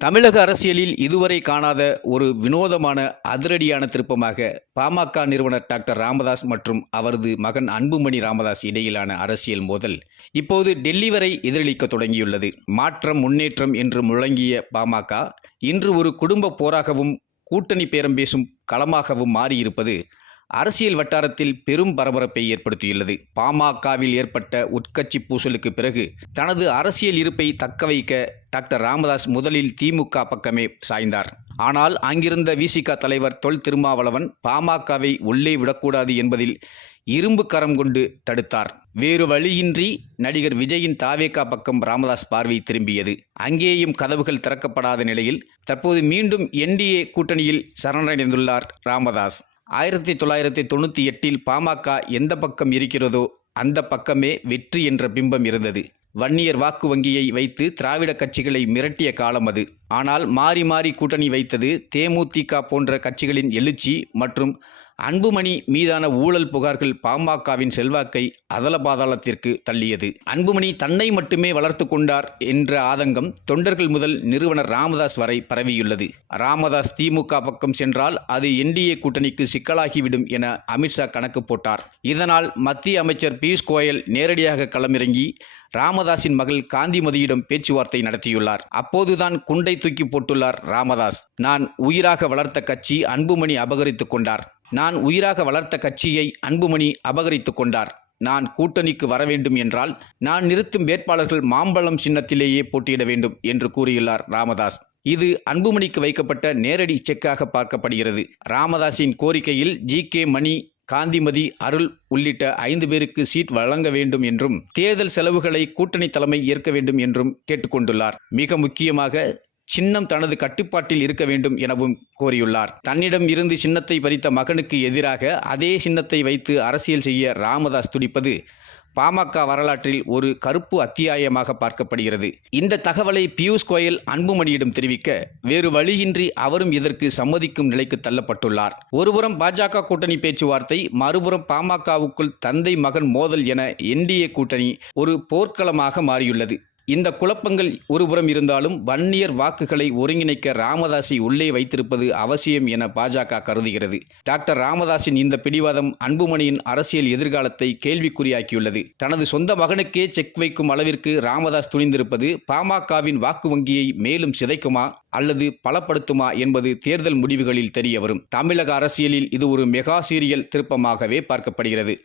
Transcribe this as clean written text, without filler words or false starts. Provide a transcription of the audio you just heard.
தமிழக அரசியலில் இதுவரை காணாத ஒரு வினோதமான அதிரடியான திருப்பமாக பாமக நிறுவனர் டாக்டர் ராமதாஸ் மற்றும் அவரது மகன் அன்புமணி ராமதாஸ் இடையிலான அரசியல் மோதல் இப்போது டெல்லி வரை எதிரொலிக்க தொடங்கியுள்ளது. மாற்றம் முன்னேற்றம் என்று முழங்கிய பாமக இன்று ஒரு குடும்ப போராகவும் கூட்டணி பேரம் பேசும் களமாகவும் மாறியிருப்பது அரசியல் வட்டாரத்தில் பெரும் பரபரப்பை ஏற்படுத்தியுள்ளது. பாமகவில் ஏற்பட்ட உட்கட்சி பூசலுக்கு பிறகு தனது அரசியல் இருப்பை தக்கவைக்க டாக்டர் ராமதாஸ் முதலில் திமுக பக்கமே சாய்ந்தார். ஆனால் அங்கிருந்த விசிக தலைவர் தொல் திருமாவளவன் பாமகவை உள்ளே விடக்கூடாது என்பதில் இரும்பு கரம் கொண்டு தடுத்தார். வேறு வழியின்றி நடிகர் விஜயின் தாவேகா பக்கம் ராமதாஸ் பார்வை திரும்பியது. அங்கேயும் கதவுகள் திறக்கப்படாத நிலையில் தற்போது மீண்டும் என்டிஏ கூட்டணியில் சரணடைந்துள்ளார் ராமதாஸ். 1998 பாமக எந்த பக்கம் இருக்கிறதோ அந்த பக்கமே வெற்றி என்ற பிம்பம் இருந்தது. வன்னியர் வாக்கு வங்கியை வைத்து திராவிட கட்சிகளை மிரட்டிய காலம் அது. ஆனால் மாறி மாறி கூட்டணி வைத்தது தேமுதிக போன்ற கட்சிகளின் எழுச்சி மற்றும் அன்புமணி மீதான ஊழல் புகார்கள் பாமகவின் செல்வாக்கை அதலபாதாளத்திற்கு தள்ளியது. அன்புமணி தன்னை மட்டுமே வளர்த்து கொண்டார் என்ற ஆதங்கம் தொண்டர்கள் முதல் நிறுவனர் ராமதாஸ் வரை பரவியுள்ளது. ராமதாஸ் திமுக பக்கம் சென்றால் அது என்டிஏ கூட்டணிக்கு சிக்கலாகிவிடும் என அமித்ஷா கணக்கு போட்டார். இதனால் மத்திய அமைச்சர் பியூஷ் கோயல் நேரடியாக களமிறங்கி ராமதாஸின் மகள் காந்திமதியிடம் பேச்சுவார்த்தை நடத்தியுள்ளார். அப்போதுதான் குண்டை தூக்கி போட்டுள்ளார் ராமதாஸ். நான் உயிராக வளர்த்த கட்சி அன்புமணி அபகரித்து கொண்டார். நான் உயிராக வளர்த்த கட்சியை அன்புமணி அபகரித்து கொண்டார். நான் கூட்டணிக்கு வர வேண்டும் என்றால் நான் நிறுத்தும் வேட்பாளர்கள் மாம்பழம் சின்னத்திலேயே போட்டியிட வேண்டும் என்று கூறியுள்ளார் ராமதாஸ். இது அன்புமணிக்கு வைக்கப்பட்ட நேரடி செக்காக பார்க்கப்படுகிறது. ராமதாஸின் கோரிக்கையில் ஜி.கே. மணி, காந்திமதி, அருள் உள்ளிட்ட 5 பேருக்கு சீட் வழங்க வேண்டும் என்றும் தேர்தல் செலவுகளை கூட்டணி தலைமை ஏற்க வேண்டும் என்றும் கேட்டுக்கொண்டுள்ளார். மிக முக்கியமாக சின்னம் தனது கட்டுப்பாட்டில் இருக்க வேண்டும் எனவும் கோரியுள்ளார். தன்னிடம் இருந்து சின்னத்தை பறித்த மகனுக்கு எதிராக அதே சின்னத்தை வைத்து அரசியல் செய்ய ராமதாஸ் துடிப்பது பாமக வரலாற்றில் ஒரு கருப்பு அத்தியாயமாக பார்க்கப்படுகிறது. இந்த தகவலை பியூஷ் கோயல் அன்புமணியிடம் தெரிவிக்க வேறு வழியின்றி அவரும் இதற்கு சம்மதிக்கும் நிலைக்கு தள்ளப்பட்டுள்ளார். ஒருபுறம் பாஜக கூட்டணி பேச்சுவார்த்தை, மறுபுறம் பாமகவுக்குள் தந்தை மகன் மோதல் என என்டிஏ கூட்டணி ஒரு போர்க்களமாக மாறியுள்ளது. இந்த குழப்பங்கள் ஒருபுறம் இருந்தாலும் வன்னியர் வாக்குகளை ஒருங்கிணைக்க ராமதாஸை உள்ளே வைத்திருப்பது அவசியம் என பாஜக கருதுகிறது. டாக்டர் ராமதாஸின் இந்த பிடிவாதம் அன்புமணியின் அரசியல் எதிர்காலத்தை கேள்விக்குறியாக்கியுள்ளது. தனது சொந்த மகனுக்கே செக் வைக்கும் அளவிற்கு ராமதாஸ் துணிந்திருப்பது பாமகவின் வாக்கு வங்கியை மேலும் சிதைக்குமா அல்லது பலப்படுத்துமா என்பது தேர்தல் முடிவுகளில் தெரிய வரும். தமிழக அரசியலில் இது ஒரு மெகா சீரியல் திருப்பமாகவே பார்க்கப்படுகிறது.